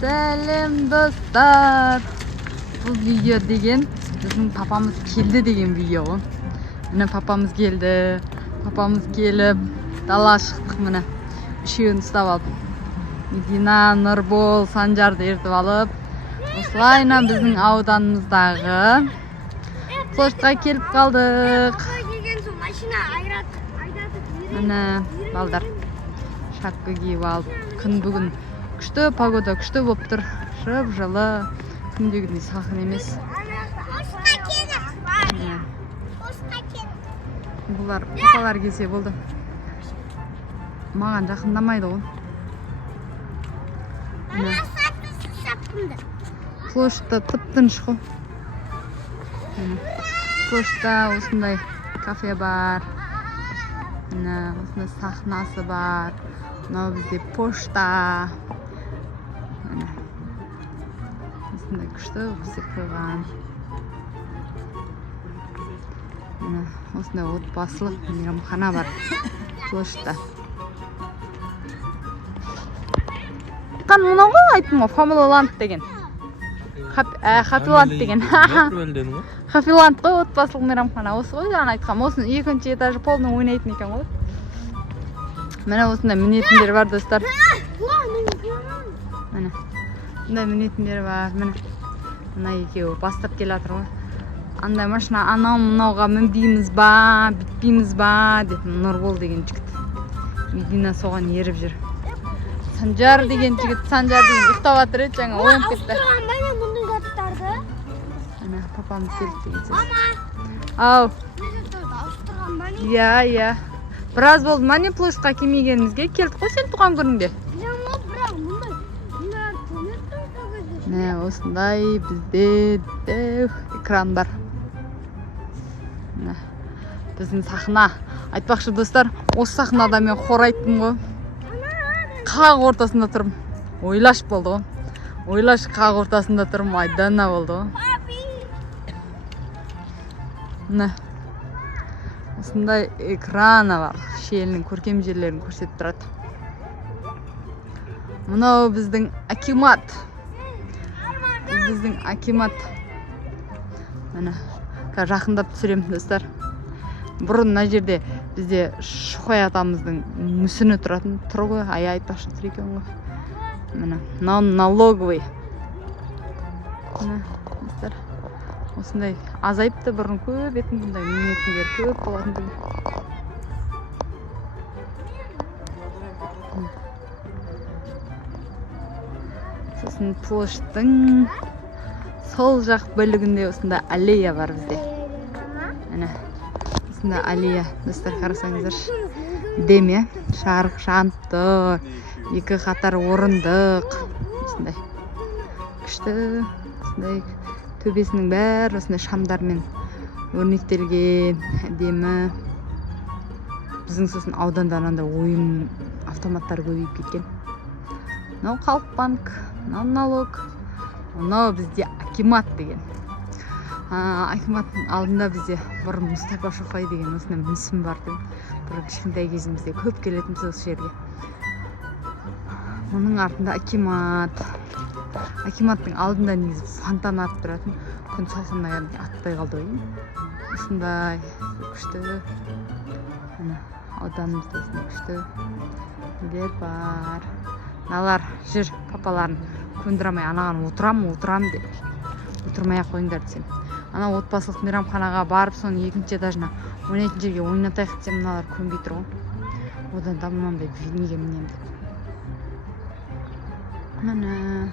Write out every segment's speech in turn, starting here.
Сәлем достар. Бұл видео деген біздің папамыз келді деген видео ғой. Міне папамыз келді. Папамыз келіп дала шықтық міне. Үшеуін ұстап алып. Медина, Нұрбол, Санжарды ертіп алып. Осылайна біздің ауданымыздағы площадьқа келіп қалдық. Міне балдар шапка киіп алып. Күн бүгін күшті, погода күшті болып тұр. Жып-жылы. Күндегідей салқын емес. Бұлар папалар келсе болды. Маған жақындамайды ғой. Площадьта тып-тыныш қой. Площадьта осындай кафе бар. Осындай сахнасы бар. Мынау бізде пошта. Осындай күшті өсіп қойған. Осындай отбасылық мейрамхана бар площадьта. Мынау ғой айттым ғой, Фамилаланд деген. Хафиланд деген. Хафиланд ғой, отбасылық мейрамхана. Осы ғой жаңа айтқам. Осының екінші этажы полный ойнайтын екен ғой. Міне осындай мінетіндер бар достар. Міне. Мындай мінетіндер бар. Міне. Мына екеуі бастап келатыр ғой. Андай машина анау-мынауға мінбейміз ба, бітпейміз ба деп Нұрбол деген жігіт. Медина соған еріп жүр. Санжар деген жігіт, Санжар деген ұқтап атыр еді, жаңа ойын кетті. Ауыстырған ба не мұндың заттарды? Ана папамыз келді деген сөз. Мама! Ау. Ауыстырған ба не? Иә. Біраз болды ма не площадьқа келмегенімізге? Келдік қой сен туған күніңде. Бірақ мұндай Міне осындай бізде экран бар. Біздің сахна. Айтпақшы достар, осы сахнада мен хор айттым ғой. Қақ ортасында тұрмын. Ойлаш болды ғой. Ойлаш қақ ортасында тұрмын. Айдана болды ғой. Міне. Осындай экраны бар. Шелінің көркем жерлерін көрсетіп тұрады. Мынау біздің акимат. Біздің акимат. Міне. Жақындап түсіремін достар. Бұрын мына жерде бізде Шұқай атамыздың мүсіні тұратын. Тұр ғой, айтпақшы тұр екен ғой. Міне. Мынау налоговый. Міне достар. Осындай азайыпты, бұрын көп етін бұндай мінетіндер көп болатын. Сосын площадьтың сол жақ бөлігінде осындай аллея бар бізде. Міне. Осындай аллея, достар, қарасаңыздар. Деме, шарық жанып тұр. Екі қатар орындық. Осындай күшті, осындай төбесінің бәрі осындай шамдармен өрнектелген, әдемі. Біздің сосын аудандан анда ойын автоматтар көбейіп кеткен. Мынау Халықбанк, мынау налог, мынау бізде акимат деген. Акиматтың алдында бізде бұрын Мұстафа Шоқай деген осындай мүсін бар. Бір кішкентай кезімізде көп келетін осы жерге. Мұның артында акимат. Акиматтың алдында негізі фонтан атып тұратын. Күн салқыннан атпай қалды ғой. Осындай күшті. Ауданымызда осындай күшті нелер бар. Налар жүр папаларын көндірамай анаған отырам деп. Отырмай-ақ қойыңдар десем. Ана отбасылық мейрамханаға барып, соның екінші этажына ойнайтын жерге ойнатайық десем, мыналар көнбей тұр ғой. Одан да мынандай неге мінем деп. Міне.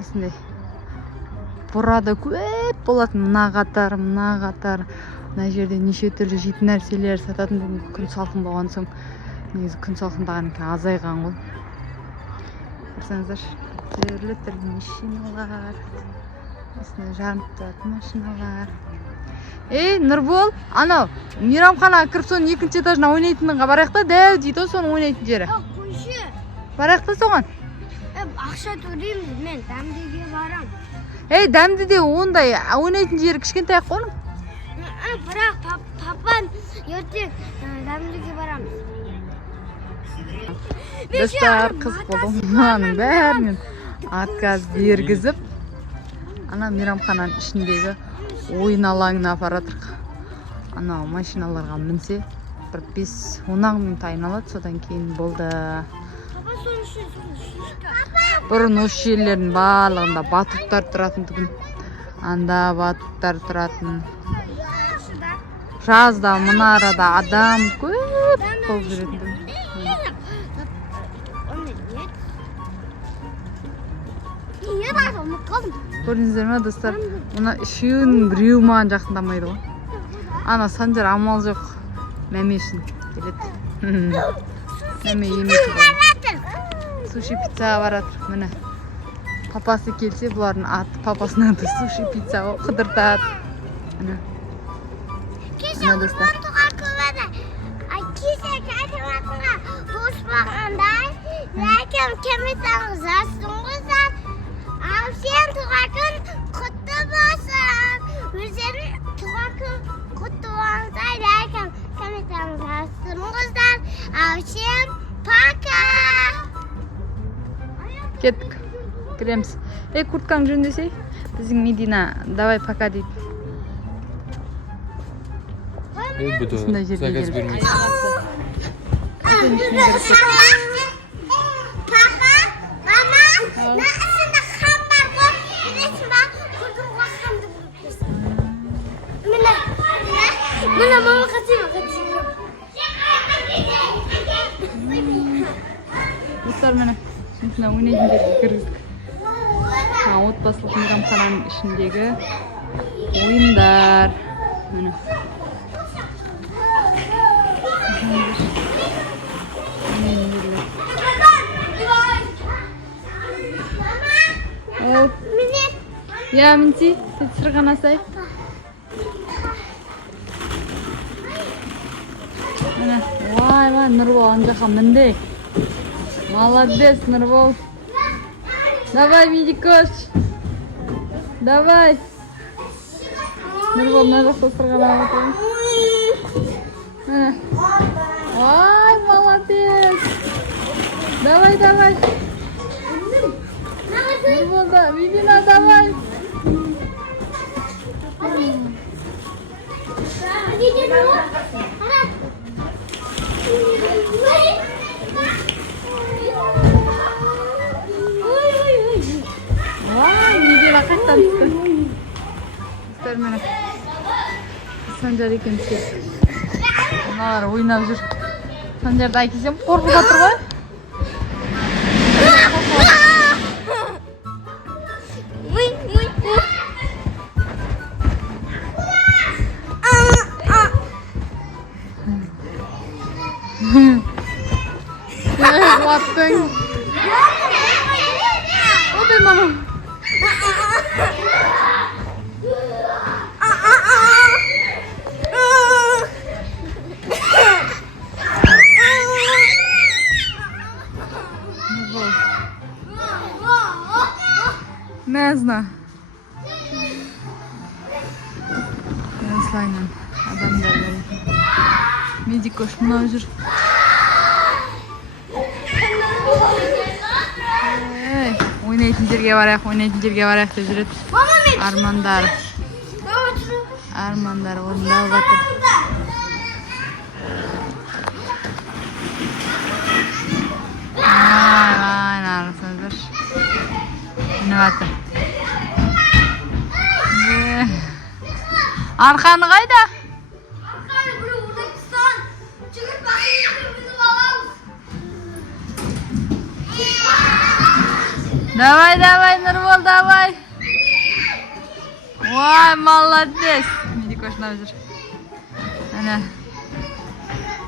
Осындай бұрада көп болатын. Мына қатар. Мына жерде неше түрлі жейтін нәрселер сататын. Күн салқын болған соң, негізі күн салқындаған азайған ғой. Көрсеңіздер, түрлі машиналар. Осындай жанып тұратын машиналар. Нұрбол, анау мейрамхана кіріп соның екінші этажына ойнайтынға барайық та, дәу дейді соның ойнайтын жері. Қойшы. Барайық та соған. Ақша төлейміз, мен дәмдеге барам. Дәмдеде ондай ойнайтын жері кішкентай ақ қоның. Бірақ папам ертең дәмдеге барамыз. Достар, қыз болдым. Мынаның бәрінен отказ бергізіп, ана мейрамхананың ішіндегі ойын алаңына апаратырық. Ана машиналарға мінсе, бір 5-10 минут айналады, содан кейін болды. Бұрын осы жерлердің барлығында батуттар тұратын түгін. Анда батуттар тұратын. Жазда мына арада адам көп болып жүретін. Көрдіңіздер ме, достар? Мына үшеуінің біреуі маған жақындамайды ғой. Ана Санжар амал жоқ. Мәме үшін келеді. Мәме емесі ғой. Суши пиццаға баратыр. Міне. Папасы келсе, бұлардың аты, папасының аты суши пицца ғой. Қыдыртады. Міне. Міне, достар. Сен туған күн құтты болсын. Өздерің туған күн құтты болсын. Ләкім комментарыңызға жазыңыздар. Всем пока. Кеттік. Кіреміз. Курткаң жөндесей? Біздің Медина, давай пока дейді. Осындай жерге келіп. Мына мама қатыма. Достар, міне. Сынтына ойнайтын жерге кіргіздік. Отбасылық мейрамхананың ішіндегі ойындар. Міне. Я мінти, сырғанасай. Міне, вай, Нұрбол ан жаққа мінді. Молодец, Нұрбол. Давай, Медикош. Давай. Нұрбол, мына жақта сырғанап отырайын. Вай, молодец. Давай. Нұрбол, Медина, давай. Вай, Медина қайттан түсті. Достар, мені Санжар екен түседі. Мыналар ойнап жүр. Санжарды әкелсем қорқып жатыр ғой. Қуаттың. Одай, мама. Не знаю. Осылайынан адамдар бар. Медикош мынау жүр. Ойнайтын жерге барайық деп жүреді. Армандар орындалып жатыр. Вай, нарасыздар. Ойнап жатыр. Арқаны қайда? Арқаны біреу орда тұстан. Жігіт бақылып біздің аламыз. Давай, Нұрбол, давай. Вай, молодец. Медикош мынау жүр. Әне.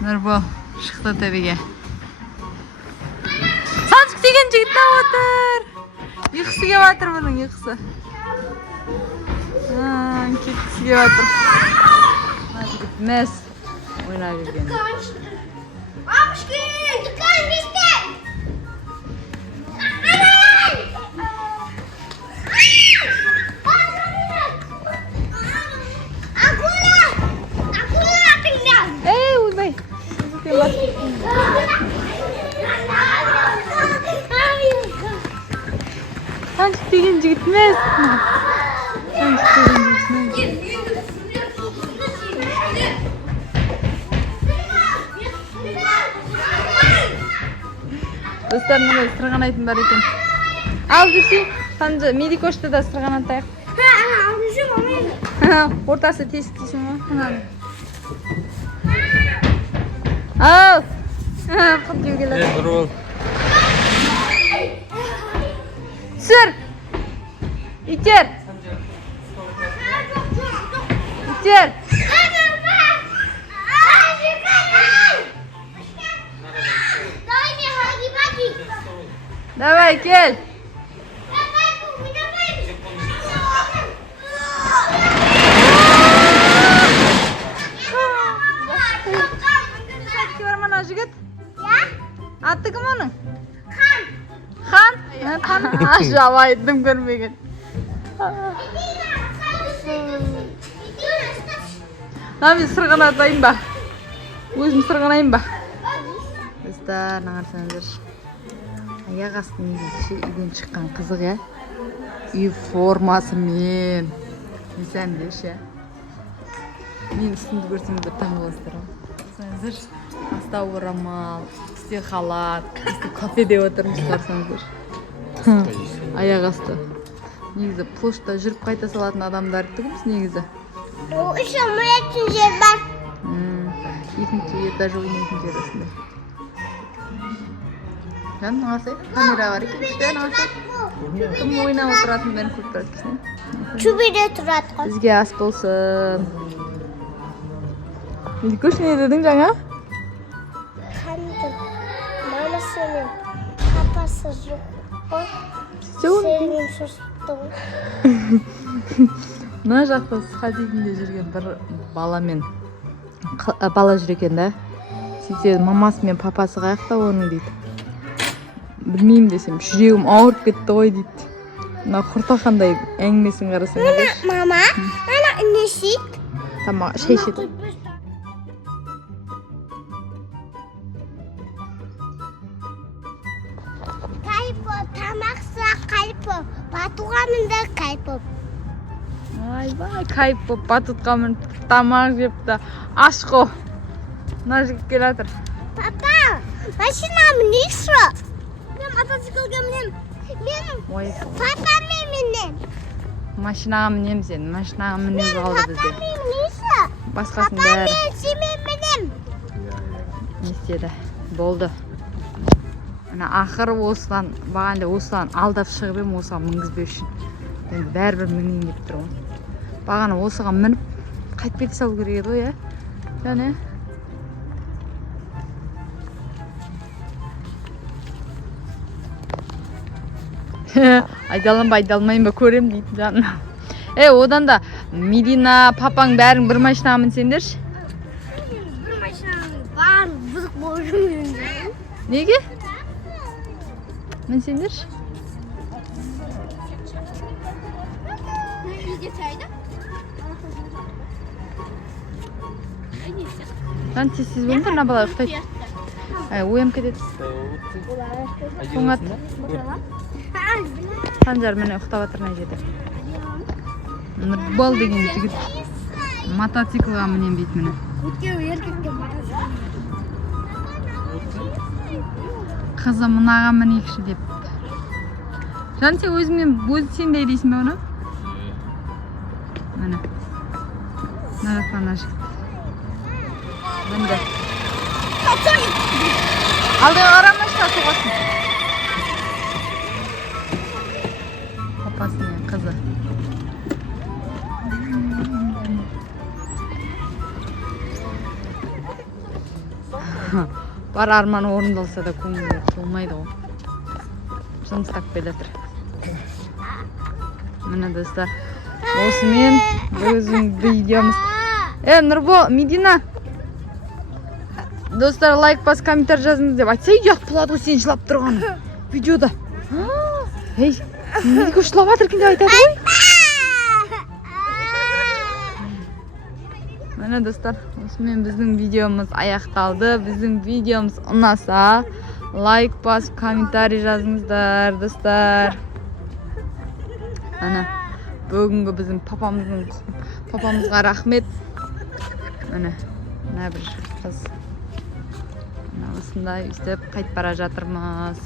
Нұрбол шықты төбеге. Санчик деген жігіт отыр. Ұйқысы келіп жатыр бұның, ұйқысы. Кеткісі келіп жатыр. Жігіт мәз ойнап жүрген. Бабушки, дүкен бесте. Ойбай. Janjik деген жігіт емес. Janjik деген жігіт емес. Достар, міне сырғанайтын бар екен. Ал жүрсей, Санжы, медикошты да сырған атайық. Ортасы тесік дейсің ғой. Ал! Қып деу келеді. Түсір! Итер! Итер! Давай, кел! Жігіт? Аты кім оның? Хан? Хан? Жау айттым көрмеген. Мен сырғанатайын ба? Өзім сырғанайын ба? Достар, нағарсаңыздар. Аяқ астын негізі үйден шыққан қызық, я? Үй формасымен. Несәнде ше. Мен үстімді көрсеңіздер таң боласыздар. Саңыздар. Аста орамал, үсте халат, үсте кафеде отырмыз қарсаңыздар. Аяқ асты. Негізі пошта жүріп қайта салатын адамдар түгіміз негізі. Ол үшін мүлетін жер бар. Екінші этаж ойнайтын жер осындай. Жан, нағасы? Камера бар екен. Күшті, нағасы? Кім ойнап отыратын бәрін көріп тұрады кесіне? Чубиде тұрады. Бізге ас болсын. Медикош не дедің жаңа? Мамасы мен папасы жоқ қой. Серігін шошытты ғой. Мына жақта схадидінде жүрген бір бала жүр екен да. Сөйтсе мамасы мен папасы қаяқта оның дейді. Білмеймін десем, жүрегім ауырып кетті ғой дейді. Мына құртақандай әңгімесін қарасаңыздар. Мама, ана не ішейік? Тамақ шай ішеді. Тамақса қайып боп, батуға мінді қайып боп. Айбай, қайып боп, батутқа мінді тамақ жепті. Ашқо. Мына жігіт келе жатыр. Папа, машина мінейші? Мен мотоциклге мінем. Мен папамен мінем. Машинаға мінем сен. Машинаға мінем қалды бізде. Папамен мінейші? Басқасын бәрі. Папамен семен мінем. Не істеді? Болды. Ақыры осыдан, бағанда осыдан алдап шығып ем, осыған мінгізбе үшін. Енді бәрібір мінейін деп тұр ғой. Бағана осыған мініп, қайтып кете салу керек еді ғой, я? Және? Айдалмайын ба, көрем дейтін жаным. Одан да Медина, папаң бәрің бір машинаға мінсеңдерші? Бір машинаның барын бұзық болып жүрмеймін. Неге? Мінсеңдерші? Жан тез болыңдар, мына бала ұйықтайды. Оям кетеді. Тоңат. Санжар міне ұйықтап жатыр мына жерде. Нұрбол деген жігіт мотоциклға мінем дейді міне. Қызы мынаға мінейікші деп. Жан, сен өзіңмен сендей дейсің бе оны? Міне. Мына жақтан ана жігіт. Мінді. Алдыға қарамашқа соғасын. Папасы мен қызы. Бар арман орындалса да көңілі толмайды ғой. Жұмыс тап келе жатыр. Міне достар, осымен өзің видеомыз. Нұрбол, Медина. Достар, лайк бас, комментарий жазыңыз деп айтса, ұят болады ғой сен жылап тұрған видеода. Медика жылап жатыр екен деп айтады ғой. Міне достар, осымен біздің видеомыз аяқталды. Біздің видеомыз ұнаса, лайк бас, комментарий жазыңыздар, достар. Mana бүгінгі біздің папамызға рахмет. Mana бір қыз. Осындай өйстіп қайтып бара жатырмыз.